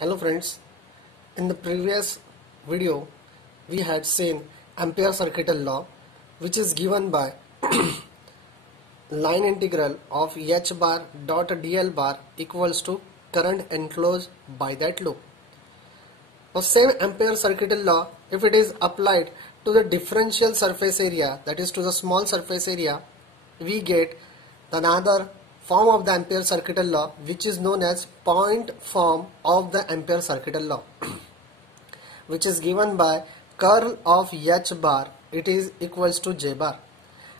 Hello friends, in the previous video we had seen Ampere circuital law, which is given by line integral of h bar dot dl bar equals to current enclosed by that loop. Now same Ampere circuital law, if it is applied to the differential surface area, that is to the small surface area, we get another form of the Ampere circuital law, which is known as point form of the Ampere circuital law, which is given by curl of h bar, it is equals to j bar,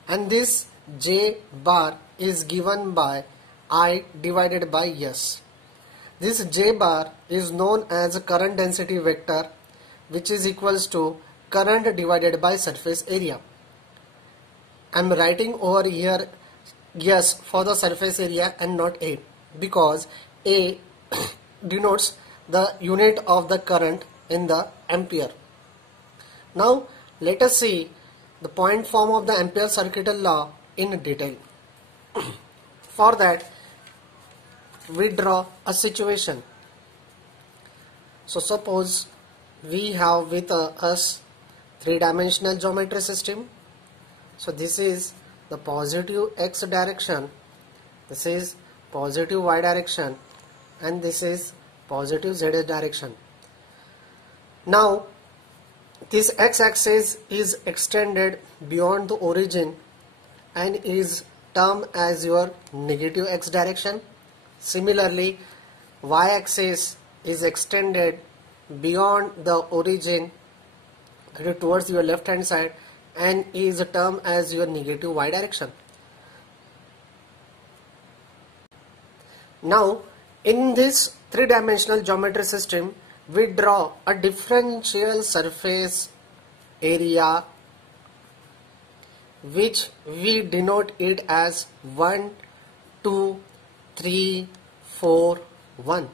and this j bar is given by I divided by s. This j bar is known as a current density vector, which is equals to current divided by surface area. I am writing over here yes for the surface area and not A, because A denotes the unit of the current in the ampere. Now let us see the point form of the Ampere circuital law in detail. For that we draw a situation. So suppose we have with us three-dimensional geometry system. So this is the positive x direction, this is positive y direction, and this is positive z direction. Now this x-axis is extended beyond the origin and is termed as your negative x direction. Similarly, y-axis is extended beyond the origin towards your left hand side and is termed as your negative y direction. Now in this three-dimensional geometry system we draw a differential surface area, which we denote it as 1, 2, 3, 4, 1.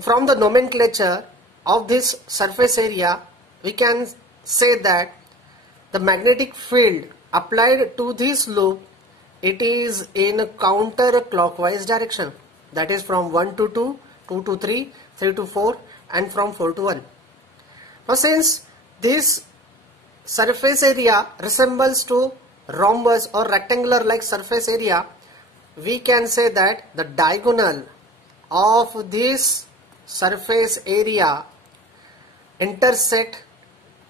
From the nomenclature of this surface area we can say that the magnetic field applied to this loop, it is in a counterclockwise direction, that is from 1 to 2, 2 to 3, 3 to 4, and from 4 to 1. Now since this surface area resembles to rhombus or rectangular like surface area, we can say that the diagonal of this surface area intersect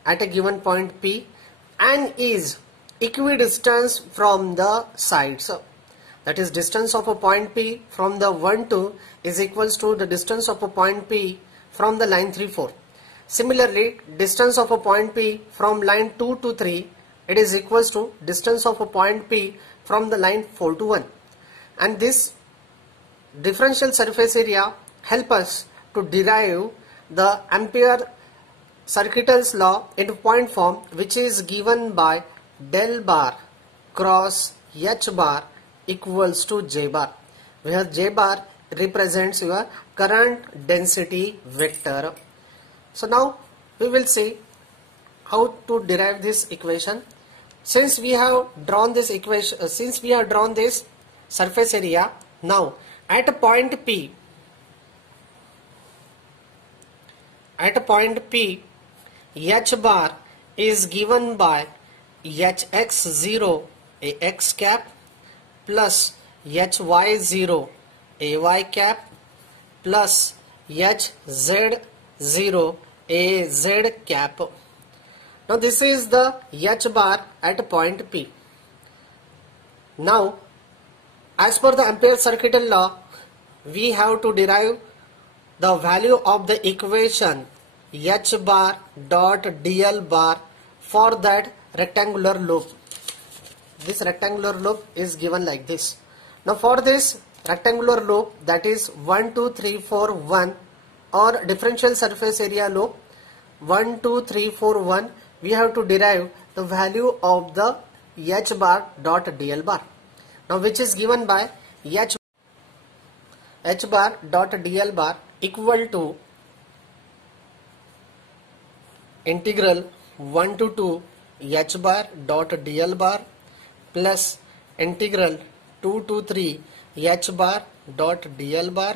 at a given point P and is equidistant from the sides. So that is distance of a point P from the 1 2 is equals to the distance of a point P from the line 3 4. Similarly, distance of a point P from line 2 to 3, it is equals to distance of a point P from the line 4 to 1. And this differential surface area help us to derive the Ampere circuital law into point form, which is given by del bar cross h bar equals to j bar, where j bar represents your current density vector. So now we will see how to derive this equation. Since we have drawn this equation, since we have drawn this surface area, now at a point P, h bar is given by hx0 a x cap plus hy0 a y cap plus hz0 a z cap. Now this is the h bar at point P. Now as per the Ampere circuital law, we have to derive the value of the equation h bar dot dl bar for that rectangular loop. This rectangular loop is given like this. Now for this rectangular loop, that is 1 2 3 4 1, or differential surface area loop 1 2 3 4 1, we have to derive the value of the h bar dot dl bar. Now which is given by h bar dot dl bar equal to integral 1 to 2 h bar dot dl bar plus integral 2 to 3 h bar dot dl bar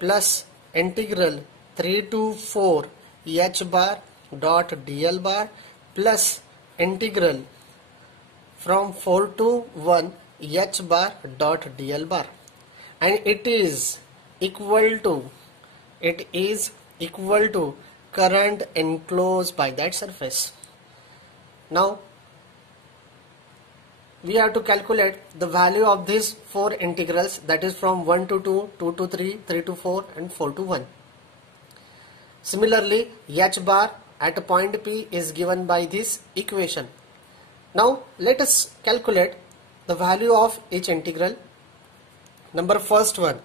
plus integral 3 to 4 h bar dot dl bar plus integral from 4 to 1 h bar dot dl bar, and it is equal to current enclosed by that surface. Now we have to calculate the value of these four integrals, that is from 1 to 2, 2 to 3, 3 to 4 and 4 to 1. Similarly, h bar at point P is given by this equation. Now let us calculate the value of each integral. Number first one,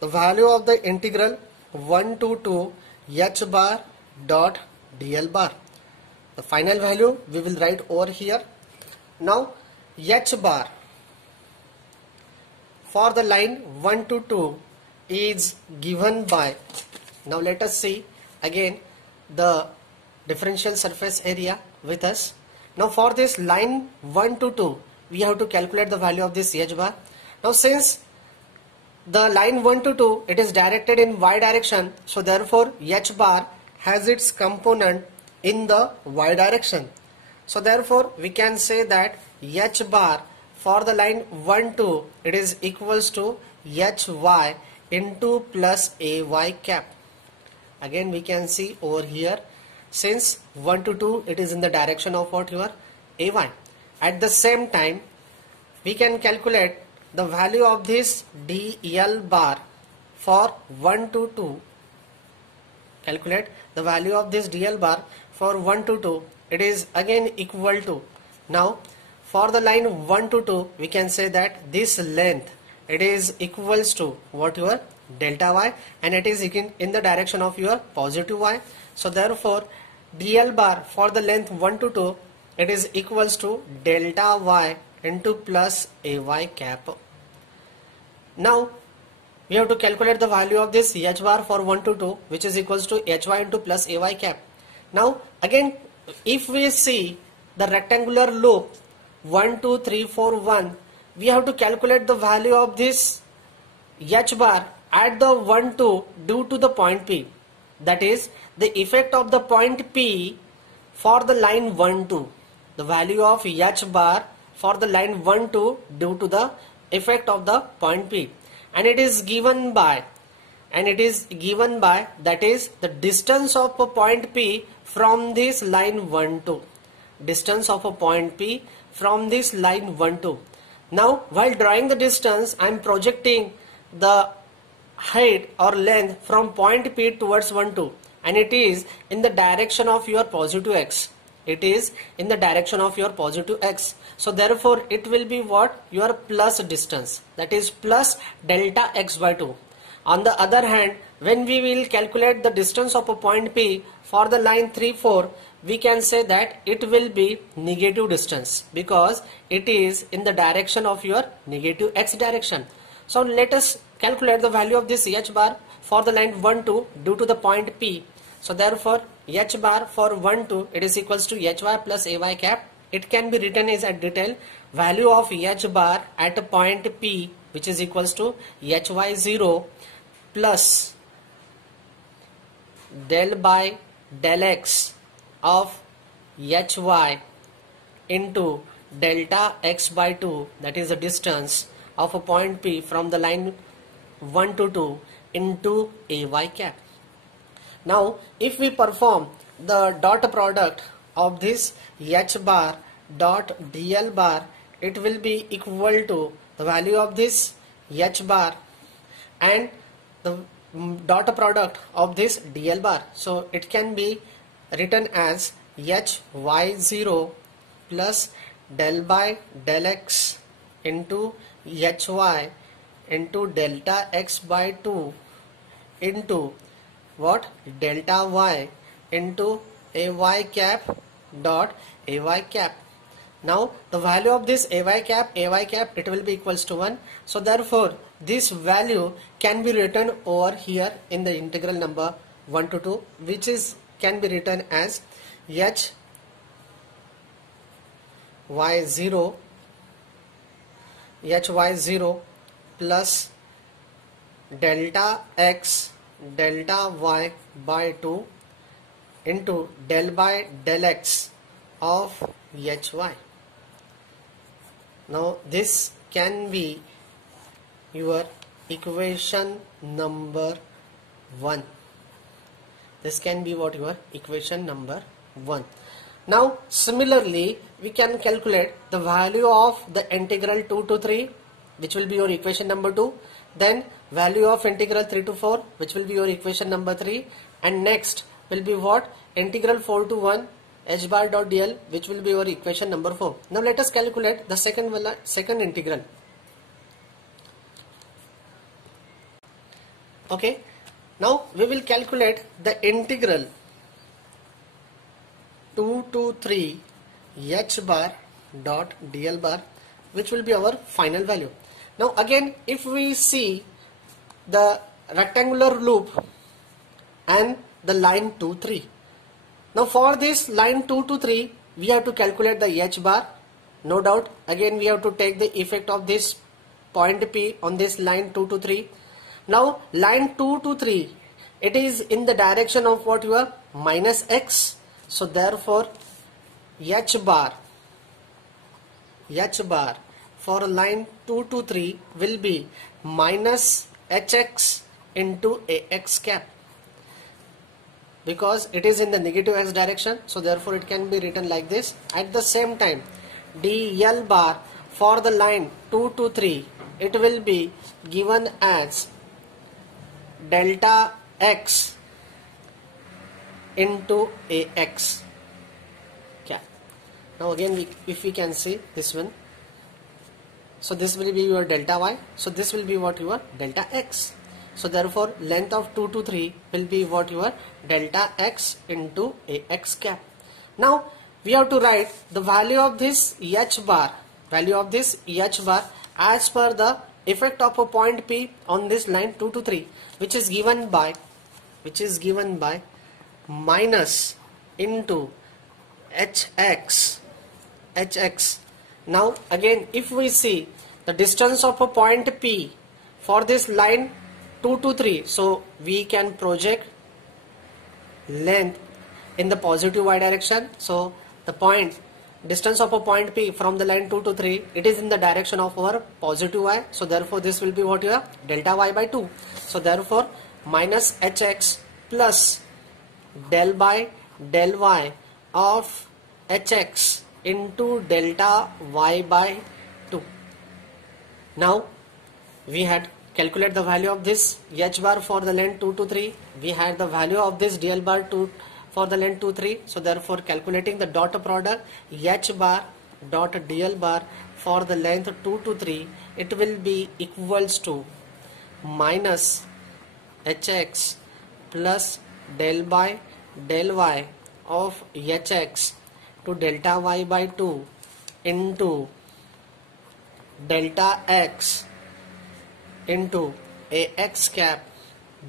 the value of the integral 1 to 2 h bar dot dl bar. The final value we will write over here. Now h bar for the line 1 to 2 is given by, now let us see again the differential surface area with us. Now for this line 1 to 2 we have to calculate the value of this h bar. Now since the line 1 to 2 it is directed in y direction, so therefore h bar has its component in the y direction. So therefore we can say that h bar for the line 1 to it is equals to hy into plus ay cap. Again we can see over here, since 1 to 2 it is in the direction of what, your ay. At the same time we can calculate the value of this dl bar for 1 to 2. Calculate the value of this dl bar for 1 to 2. It is again equal to, now for the line 1 to 2 we can say that this length it is equals to what, your delta y, and it is in the direction of your positive y. So therefore dl bar for the length 1 to 2 it is equals to delta y into plus ay cap. Now we have to calculate the value of this h bar for 1 to 2, which is equals to hy into plus ay cap. Now again if we see the rectangular loop 1 2 3 4 1, we have to calculate the value of this h bar at the 1 2 due to the point P, that is the effect of the point P for the line 1 2. The value of h bar for the line 1 2 due to the effect of the point P, and it is given by that is the distance of a point P from this line 1 2. Distance of a point P from this line 1 2. Now while drawing the distance I am projecting the height or length from point P towards 1 2, and it is in the direction of your positive x. It is in the direction of your positive x. So therefore it will be what, your plus distance, that is plus delta x by 2. On the other hand, when we will calculate the distance of a point P for the line 3 4, we can say that it will be negative distance, because it is in the direction of your negative x direction. So let us calculate the value of this h bar for the line 1 2 due to the point P. So therefore h bar for 1 2 it is equals to hy plus ay cap. It can be written as a detail value of h bar at a point P, which is equals to hy0 plus del by del x of hy into delta x by 2, that is the distance of a point P from the line 1 to 2 into ay cap. Now if we perform the dot product of this h bar dot dl bar, it will be equal to the value of this h bar and the dot product of this dl bar. So it can be written as hy0 plus del by del x into hy into delta x by 2 into what, delta y into ay cap dot ay cap. Now the value of this ay cap it will be equals to 1. So therefore this value can be written over here in the integral number 1 to 2, which is can be written as hy0 plus delta x delta y by 2 into del by del x of hy. Now this can be your equation number 1. This can be what your equation number 1. Now similarly we can calculate the value of the integral 2 to 3, which will be your equation number 2, then value of integral 3 to 4, which will be your equation number 3, and next will be what? Integral 4 to 1 h bar dot dl, which will be your equation number 4. Now let us calculate the second integral. Okay, now we will calculate the integral 2 to 3 h bar dot dl bar, which will be our final value. Now again, if we see the rectangular loop and the line 2, 3. Now for this line 2 to 3, we have to calculate the h bar. No doubt, again we have to take the effect of this point P on this line 2 to 3. Now line 2 to 3, it is in the direction of what your minus x. So therefore h bar for line 2 to 3 will be minus hx into ax cap, because it is in the negative x direction, so therefore it can be written like this. At the same time, dl bar for the line 2 to 3, it will be given as delta x into ax cap. Now again, if we can see this one, so this will be your delta y, so this will be what your delta x. So therefore length of 2 to 3 will be what your delta x into ax cap. Now we have to write the value of this h bar, as per the effect of a point P on this line 2 to 3, which is given by minus into hx. Now again, if we see the distance of a point P for this line 2 to 3, so we can project length in the positive y direction. So the distance of a point P from the line 2 to 3, it is in the direction of our positive y. So therefore this will be what your delta y by 2. So therefore minus hx plus del by del y of hx into delta y by 2. Now we had calculate the value of this h bar for the length 2 to 3. We had the value of this dl bar for the length 2 3. So therefore calculating the dot product h bar dot dl bar for the length 2 to 3, it will be equals to minus hx plus del by del y of hx to delta y by 2 into delta x into ax cap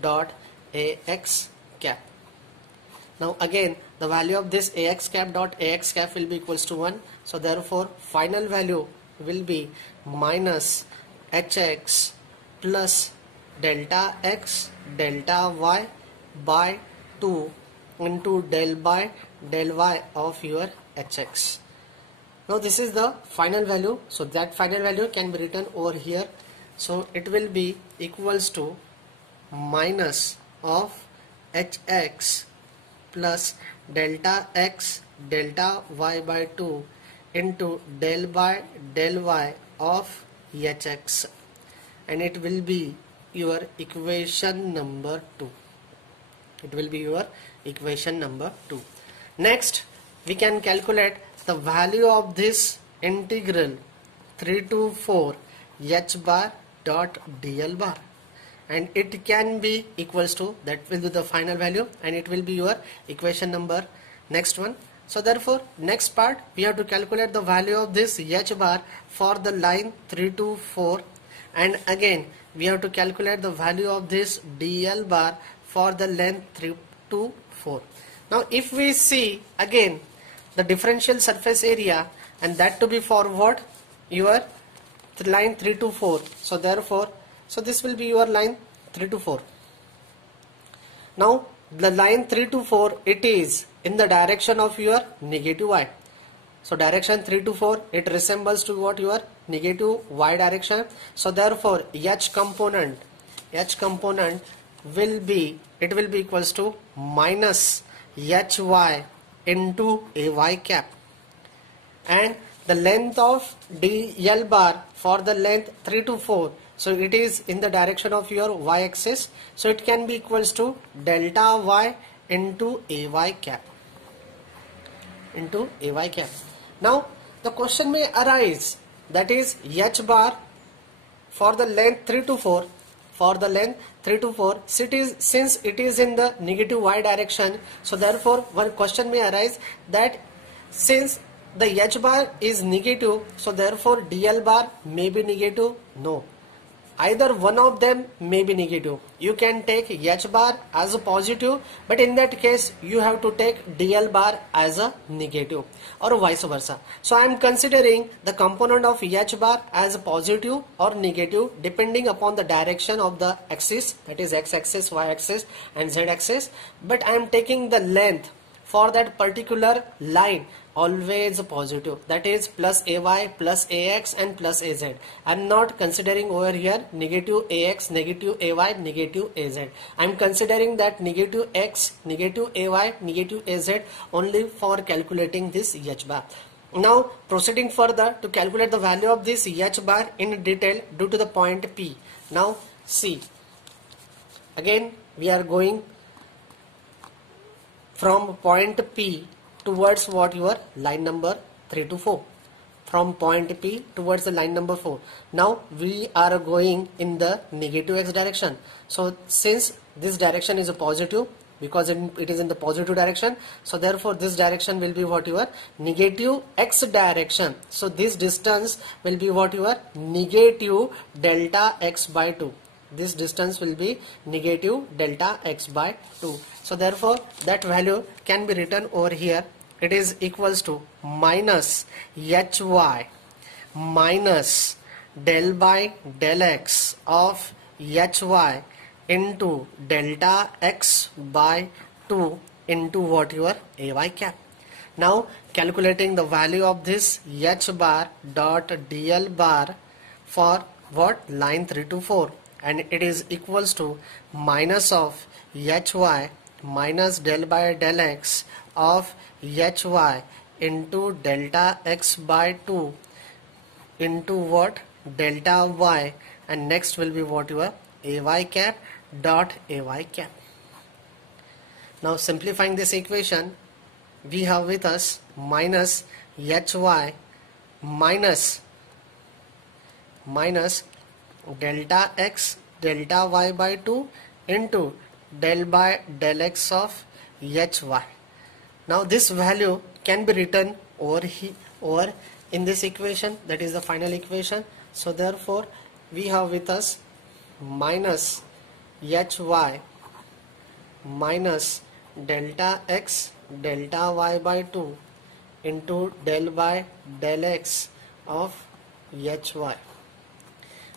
dot ax cap. Now again, the value of this ax cap dot ax cap will be equals to 1. So therefore final value will be minus hx plus delta x delta y by 2 into del by del y of your hx. Now this is the final value. So that final value can be written over here. So it will be equals to minus of hx plus delta x delta y by 2 into del by del y of hx, and it will be your equation number 2. Next we can calculate the value of this integral 3 to 4 h bar dot dl bar, and it can be equals to, that will be the final value, and it will be your equation number next one. So therefore next part we have to calculate the value of this h bar for the line 3 to 4, and again we have to calculate the value of this dl bar for the length 3 to 4. Now if we see again the differential surface area, and that to be for what, your line 3 to 4. So therefore, so this will be your line 3 to 4. Now the line 3 to 4, it is in the direction of your negative y. So direction 3 to 4, it resembles to what? Your negative y direction. So therefore h component will be equals to minus hy into ay cap, and the length of dl bar for the length 3 to 4, so it is in the direction of your y axis, so it can be equals to delta y into ay cap. Now the question may arise, that is h bar for the length 3 to 4, since it is in the negative y direction, so therefore one question may arise that since the h bar is negative, so therefore dl bar may be negative. No, either one of them may be negative. You can take h bar as a positive, but in that case you have to take dl bar as a negative, or vice versa. So I am considering the component of h bar as a positive or negative depending upon the direction of the axis, that is x axis, y axis and z axis, but I am taking the length for that particular line always positive, that is plus ay, plus ax and plus az. I am not considering over here negative ax, negative ay, negative az. I am considering that negative x, negative ay, negative az only for calculating this h bar. Now proceeding further to calculate the value of this h bar in detail due to the point P. Now see, again we are going from point P towards what? Your line number 3 to 4. From point P towards the line number 4. Now we are going in the negative x direction. So since this direction is a positive, because it is in the positive direction, so therefore this direction will be what? Your negative x direction. So this distance will be what? Your negative delta x by 2. This distance will be negative delta x by 2. So therefore that value can be written over here. It is equals to minus hy minus del by del x of hy into delta x by 2 into what? Your ay cap. Now calculating the value of this h bar dot dl bar for what? Line 3 to 4, and it is equals to minus of hy minus del by del x of hy into delta x by 2 into what? Delta y, and next will be what? Your ay cap dot ay cap. Now simplifying this equation, we have with us minus hy minus delta x delta y by 2 into del by del x of hy. Now this value can be written over in this equation, that is the final equation. So therefore we have with us minus hy minus delta x delta y by 2 into del by del x of hy,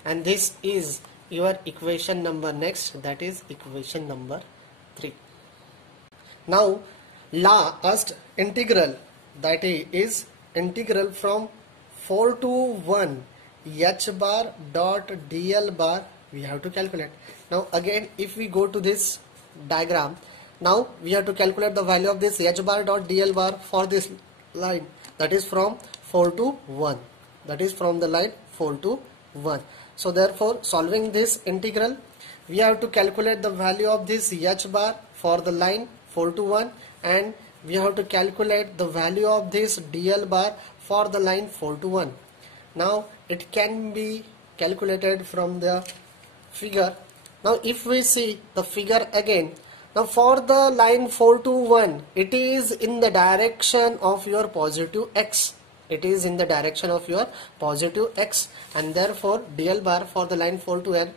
and this is your equation number next, that is equation number 3. Now last integral, that is integral from 4 to 1 h bar dot dl bar, we have to calculate. Now again if we go to this diagram, now we have to calculate the value of this h bar dot dl bar for this line, that is from 4 to 1, that is from the line 4 to 1. So therefore solving this integral, we have to calculate the value of this h bar for the line 4 to 1, and we have to calculate the value of this dl bar for the line 4 to 1. Now it can be calculated from the figure. Now if we see the figure again, now for the line 4 to 1, it is in the direction of your positive x. It is in the direction of your positive x, and therefore dl bar for the line 4 to n,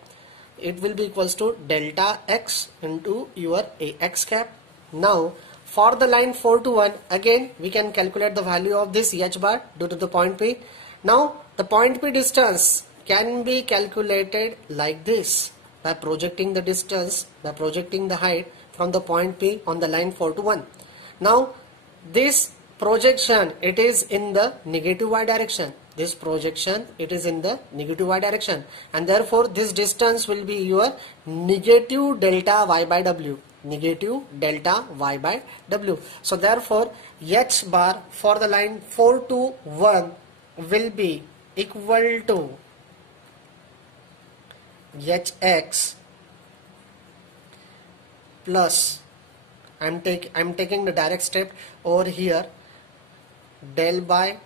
it will be equals to delta x into your ax cap. Now for the line 4 to 1, again we can calculate the value of this h bar due to the point P. Now the point P distance can be calculated like this, by projecting the distance, by projecting the height from the point P on the line 4 to 1. Now this projection, it is in the negative y direction. This projection, it is in the negative y direction, and therefore this distance will be your negative delta y by w. Negative delta y by w. So therefore h bar for the line 4 to 1 will be equal to hx plus, I'm taking the direct step over here, del by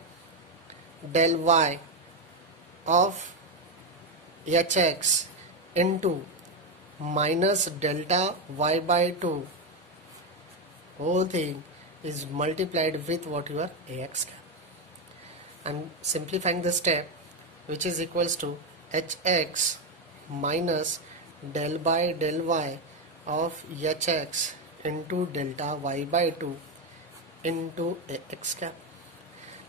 del y of hx into minus delta y by 2, whole thing is multiplied with what your ax cap. I'm simplifying the step, which is equals to hx minus del by del y of hx into delta y by 2 into ax cap.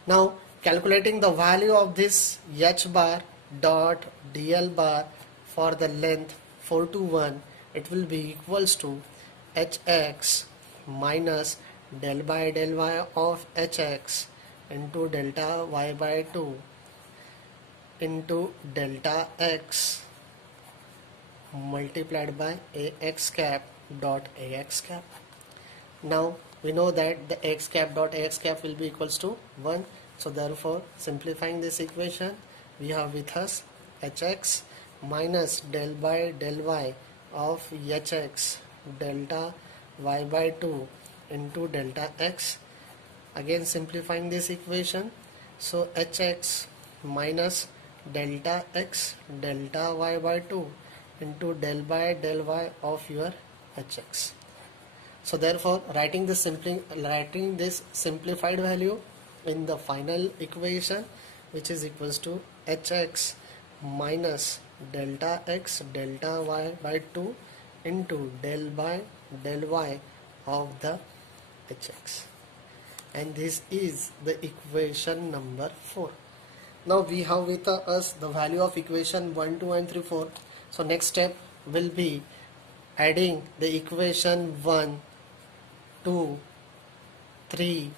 Now calculating the value of this h bar dot dl bar for the length 4 to 1, it will be equals to hx minus del by del y of hx into delta y by 2 into delta x multiplied by ax cap dot ax cap. Now we know that the x cap dot ax cap will be equals to 1. So therefore simplifying this equation, we have with us hx minus del by del y of hx delta y by 2 into delta x. Again simplifying this equation, so hx minus delta x delta y by 2 into del by del y of your hx. So therefore writing this simplified value in the final equation, which is equals to hx minus delta x delta y by 2 into del by del y of the hx, and this is the equation number 4. Now we have with us the value of equation 1, 2 and 3, 4. So next step will be adding the equation 1, 2, 3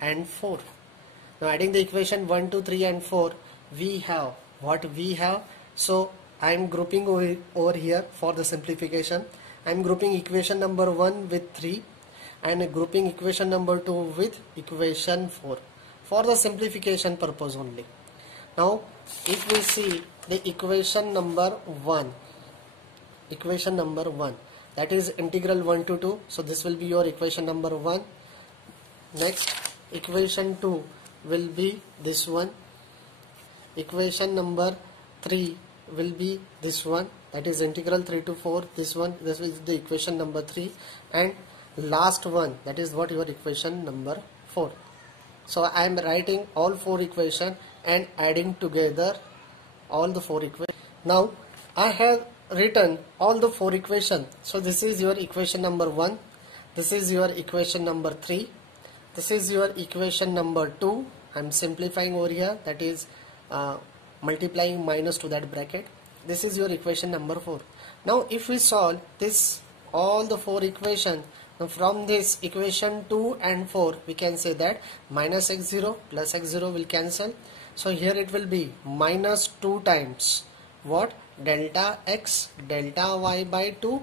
and 4. Now adding the equation 1, 2, 3 and 4, we have what we have. So I am grouping over here for the simplification. I am grouping equation number 1 with 3 and grouping equation number 2 with equation 4 for the simplification purpose only. Now if we see the equation number 1, that is integral 1 to 2, so this will be your equation number 1. Next equation 2 will be this one, equation number 3 will be this one, that is integral 3 to 4, this one, this is the equation number 3, and last one, that is what your equation number 4. So I am writing all 4 equations and adding together all the 4 equations. Now I have written all the 4 equations. So this is your equation number 1, this is your equation number 3, this is your equation number 2. I am simplifying over here, that is multiplying minus to that bracket. This is your equation number 4. Now if we solve this all the 4 equations, from this equation 2 and 4 we can say that minus x0 plus x0 will cancel. So here it will be minus 2 times what, delta x delta y by 2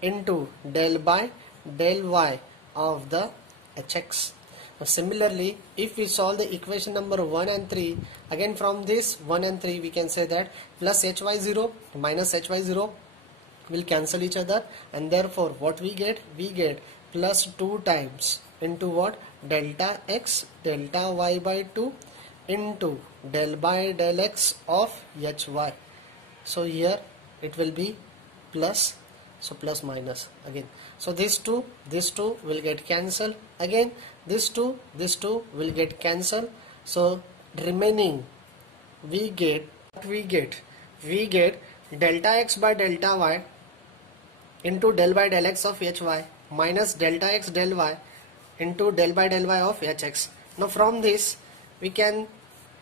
into del by del y of the hx. Now similarly if we solve the equation number 1 and 3, again from this 1 and 3 we can say that plus hy0 minus hy0 will cancel each other, and therefore what we get plus 2 times into what, delta x delta y by 2 into del by del x of hy. So here it will be plus, so plus minus again. So this 2 will get cancelled, again this 2 will get cancelled. So remaining we get delta x by delta y into del by del x of hy minus delta x del y into del by del y of hx. Now from this we can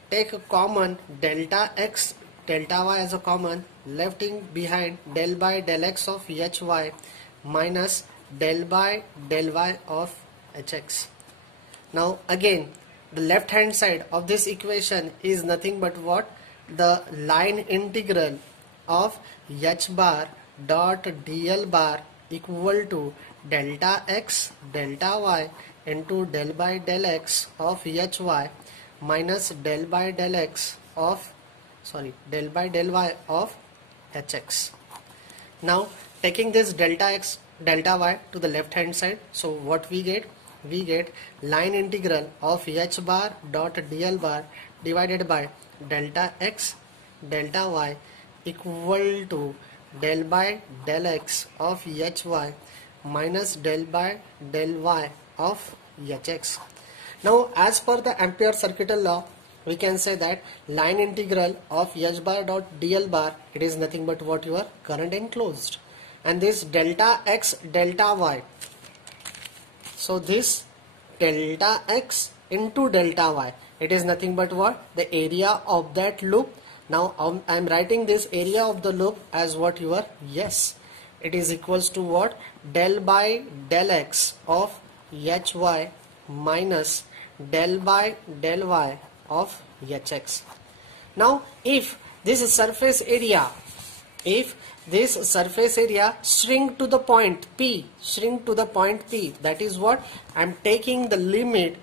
take a common delta x delta y as a common, lefting behind del by del x of hy minus del by del y of hx. Now again, the left hand side of this equation is nothing but what? The line integral of h bar dot dl bar equal to delta x delta y into del by del x of hy minus del by del x of del by del y of hx. Now taking this delta x delta y to the left hand side, so what we get? We get line integral of h bar dot dl bar divided by delta x delta y equal to del by del x of hy minus del by del y of hx. Now as per the Ampere circuital law, we can say that line integral of h bar dot dl bar, it is nothing but what? Your current enclosed, and this delta x delta y, so this delta x into delta y, it is nothing but what? The area of that loop. Now I am writing this area of the loop as what? Your yes, it is equals to what? Del by del x of hy minus del by del y of hx. Now if this surface area shrink to the point P, that is what? I am taking the limit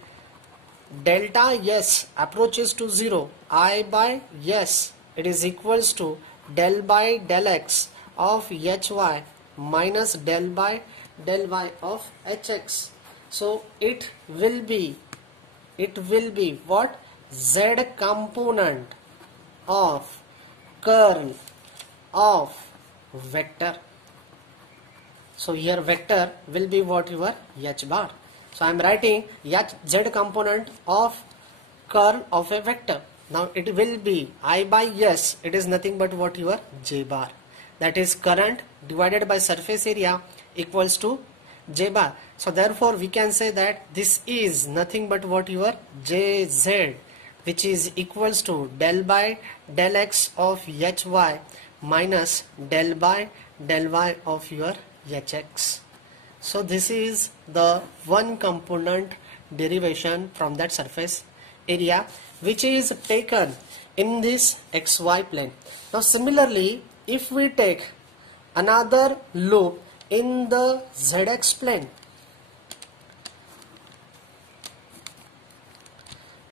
delta s approaches to 0, I by s, it is equals to del by del x of hy minus del by del y of hx. So it will be what? Z component of curl of vector. So here vector will be what? Your h bar. So I am writing z component of curl of a vector. Now it will be I by s, it is nothing but what? Your j bar, that is current divided by surface area equals to j bar. So therefore we can say that this is nothing but what? Your jz, which is equals to del by del x of hy minus del by del y of your hx. So this is the one component derivation from that surface area which is taken in this xy plane. Now similarly, if we take another loop in the zx plane,